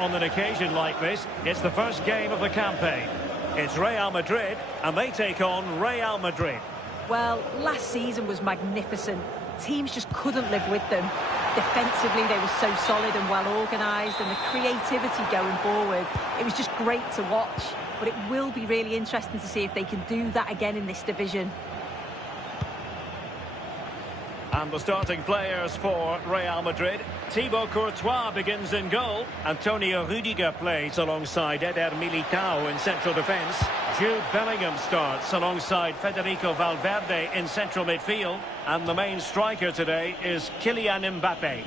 On an occasion like this, it's the first game of the campaign. It's Real Madrid, and they take on Real Madrid. Well, last season was magnificent. Teams just couldn't live with them. Defensively, they were so solid and well organised, and the creativity going forward, it was just great to watch. But it will be really interesting to see if they can do that again in this division. And the starting players for Real Madrid. Thibaut Courtois begins in goal. Antonio Rudiger plays alongside Eder Militao in central defence. Jude Bellingham starts alongside Federico Valverde in central midfield. And the main striker today is Kylian Mbappe.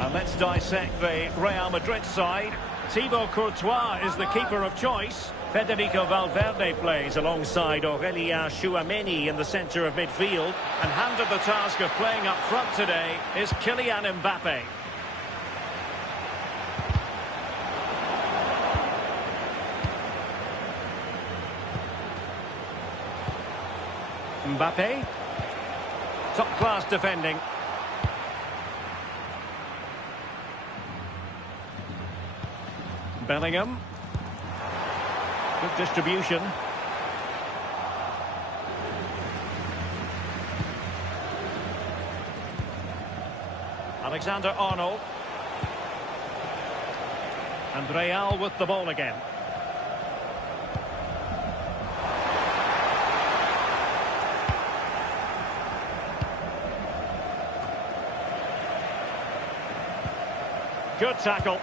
And let's dissect the Real Madrid side. Thibaut Courtois is the keeper of choice. Federico Valverde plays alongside Aurelien Tchouameni in the centre of midfield. And handed the task of playing up front today is Kylian Mbappe. Mbappe. Top-class defending. Bellingham. Good distribution. Alexander-Arnold. And Real with the ball again. Good tackle.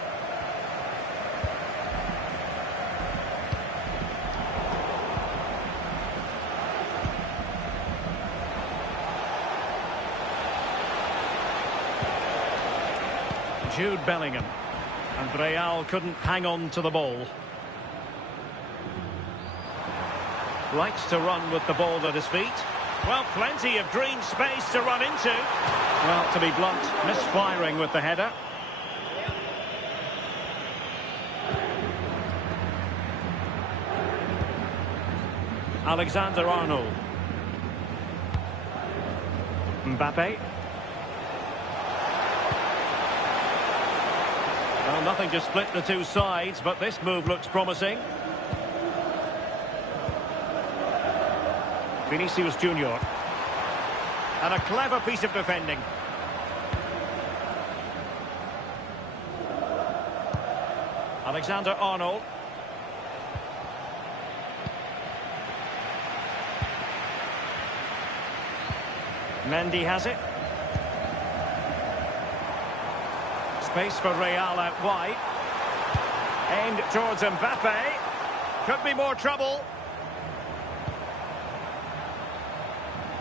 Jude Bellingham. And Real couldn't hang on to the ball. Likes to run with the ball at his feet. Well, plenty of green space to run into. Well, to be blunt, misfiring with the header. Alexander-Arnold. Mbappe. Well, nothing to split the two sides, but this move looks promising. Vinicius Junior. And a clever piece of defending. Alexander-Arnold. Mendy has it. Space for Real out wide. Aimed towards Mbappe. Could be more trouble.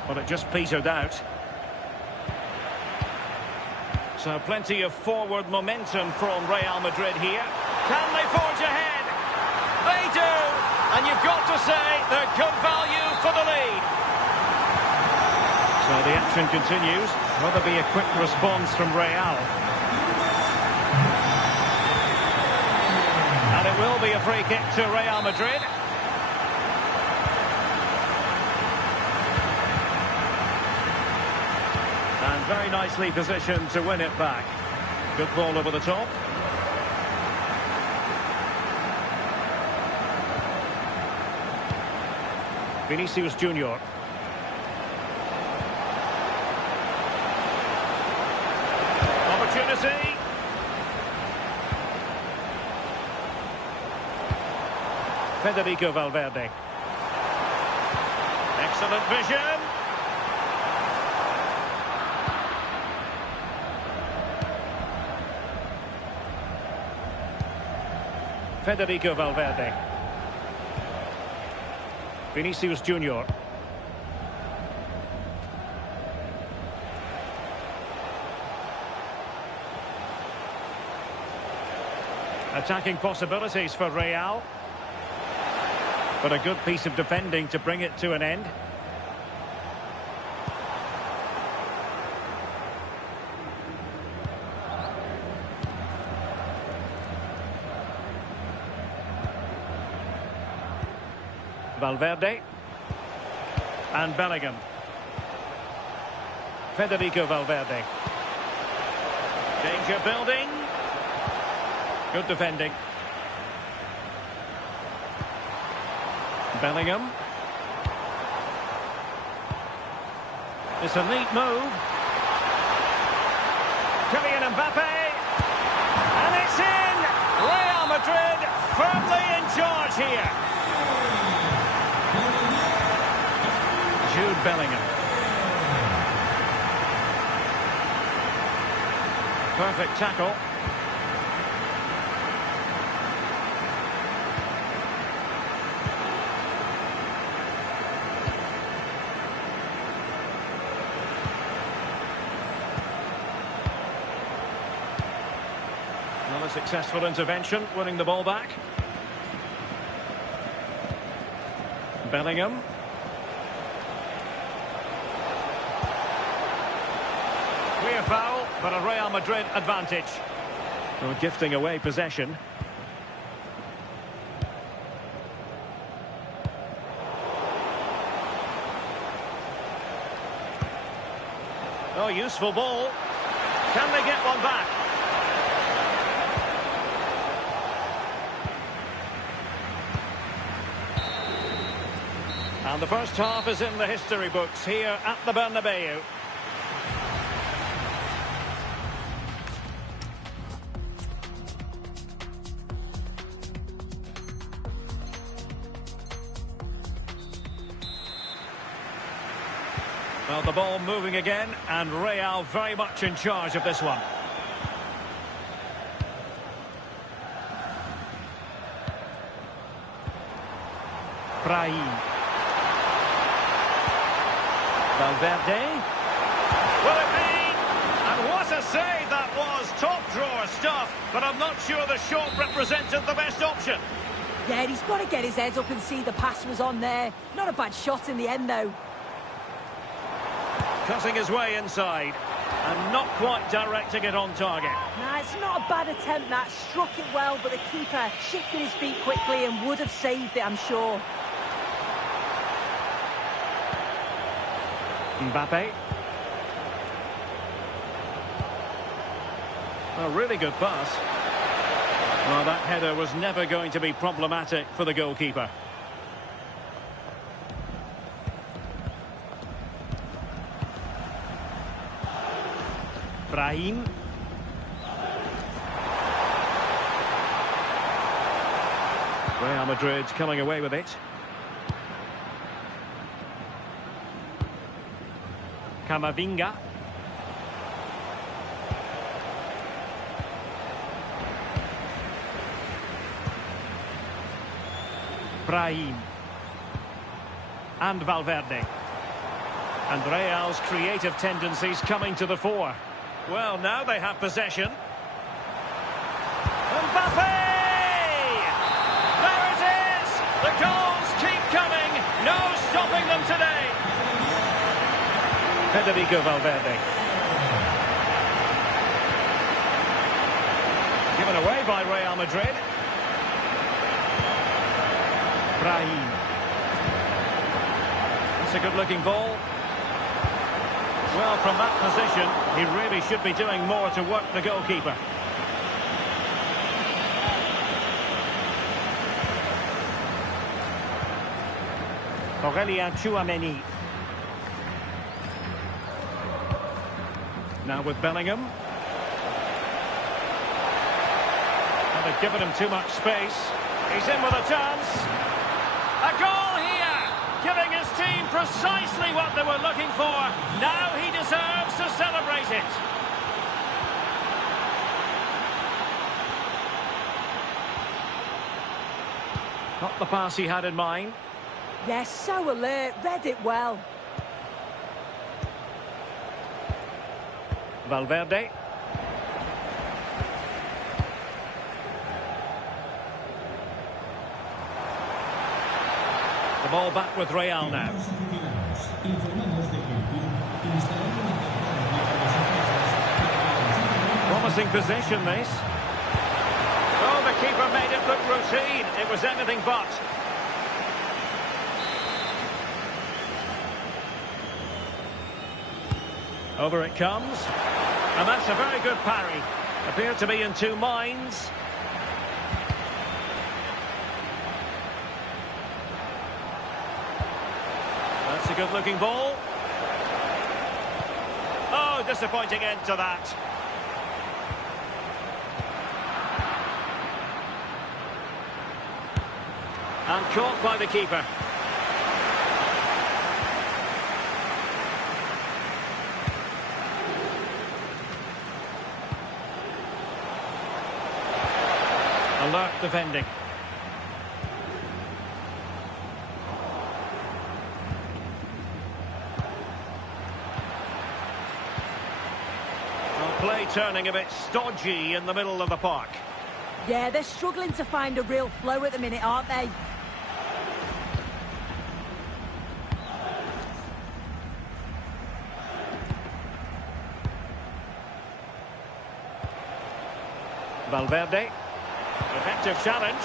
Well, it just petered out. So plenty of forward momentum from Real Madrid here. Can they forge ahead? They do! And you've got to say they're good value for the lead. So the action continues. Will there be a quick response from Real? And it will be a free kick to Real Madrid. And very nicely positioned to win it back. Good ball over the top. Vinicius Junior. Opportunity. Federico Valverde. Excellent vision. Federico Valverde. Vinicius Junior. Attacking possibilities for Real. But a good piece of defending to bring it to an end. Valverde. And Bellingham. Federico Valverde. Danger building. Good defending. Bellingham. It's a neat move. Kylian Mbappe. And it's in! Real Madrid firmly in charge here. Jude Bellingham. Perfect tackle. Another successful intervention, winning the ball back. Bellingham. Clear foul, but a Real Madrid advantage. Well, gifting away possession. Oh, useful ball. Can they get one back? And the first half is in the history books here at the Bernabeu. Well, the ball moving again, and Real very much in charge of this one. Brahim. Valverde. Will it be? And what a save that was. Top drawer stuff, but I'm not sure the shot represented the best option. Yeah, he's got to get his head up and see the pass was on there. Not a bad shot in the end, though. Cutting his way inside, and not quite directing it on target. Nah, it's not a bad attempt, that. Struck it well, but the keeper shifted his feet quickly and would have saved it, I'm sure. Mbappe. A really good pass. Well, that header was never going to be problematic for the goalkeeper. Brahim. Real Madrid coming away with it. Camavinga. Brahim. And Valverde. And Real's creative tendencies coming to the fore. Well, now they have possession. Mbappe! There it is! The goals keep coming. No stopping them today. Federico Valverde. Given away by Real Madrid. Brahim. That's a good-looking ball. Well, from that position, he really should be doing more to work the goalkeeper. Aurélien Tchouaméni. Now with Bellingham. And they've given him too much space. He's in with a chance. A goal here! Giving his team precisely what they were looking for. Now he deserves to celebrate it. Not the pass he had in mind. Yes, so alert. Read it well. Valverde. The ball back with Real now. Promising possession, this. Oh, the keeper made it look routine. It was anything but. Over it comes. And that's a very good parry. Appeared to be in two minds. good-looking ball. Oh, disappointing end to that. And caught by the keeper. Alert defending. Well, play turning a bit stodgy in the middle of the park. Yeah, they're struggling to find a real flow at the minute, aren't they? Valverde. Effective challenge.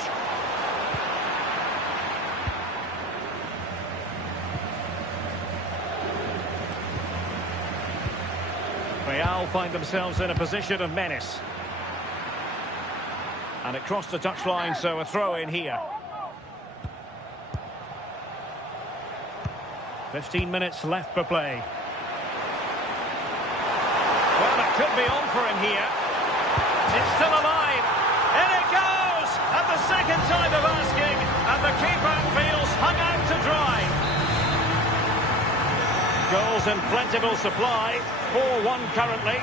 Real find themselves in a position of menace. And it crossed the touchline, so a throw in here. 15 minutes left for play. Well, it could be on for him here. It's still alive. In it goes! At the second time of asking, and the keeper feels hung out to dry. Goals in plentiful supply. 4-1 currently.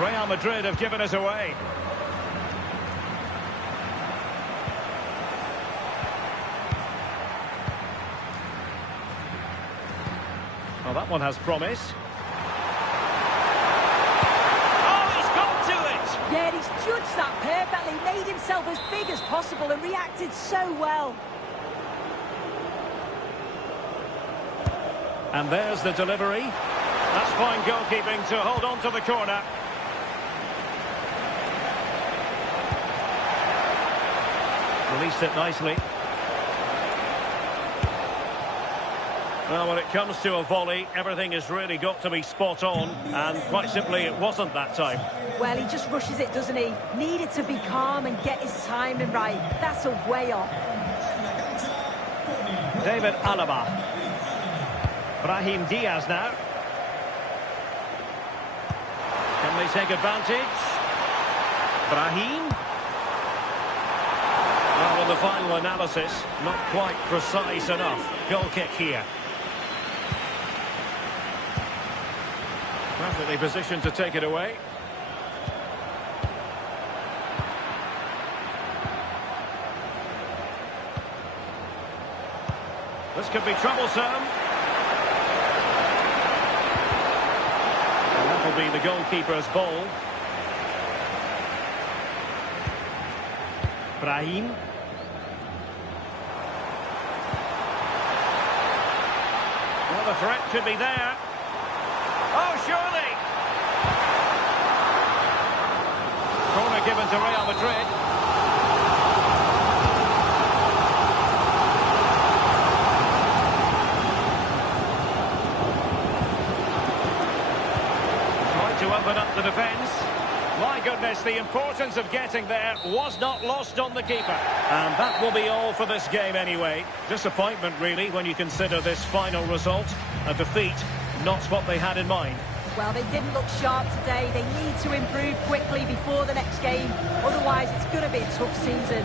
Real Madrid have given us away. Well, that one has promise. Oh, he's got to it! Yeah, he's judged that perfectly, made himself as big as possible and reacted so well. And there's the delivery. That's fine goalkeeping to hold on to the corner. Released it nicely. Well, when it comes to a volley, everything has really got to be spot on, and quite simply, it wasn't that time. Well, he just rushes it, doesn't he? Needed to be calm and get his timing right. That's a way off. David Alaba. Brahim Diaz now. Can they take advantage? Brahim. Well, in the final analysis, not quite precise enough. Goal kick here. Perfectly positioned to take it away. This could be troublesome. And that'll be the goalkeeper's ball. Brahim. Well, the threat could be there. Oh, surely! Corner given to Real Madrid. Trying to open up the defence. My goodness, the importance of getting there was not lost on the keeper. And that will be all for this game anyway. Disappointment, really, when you consider this final result. A defeat, not what they had in mind. Well, they didn't look sharp today. They need to improve quickly before the next game. Otherwise, it's going to be a tough season.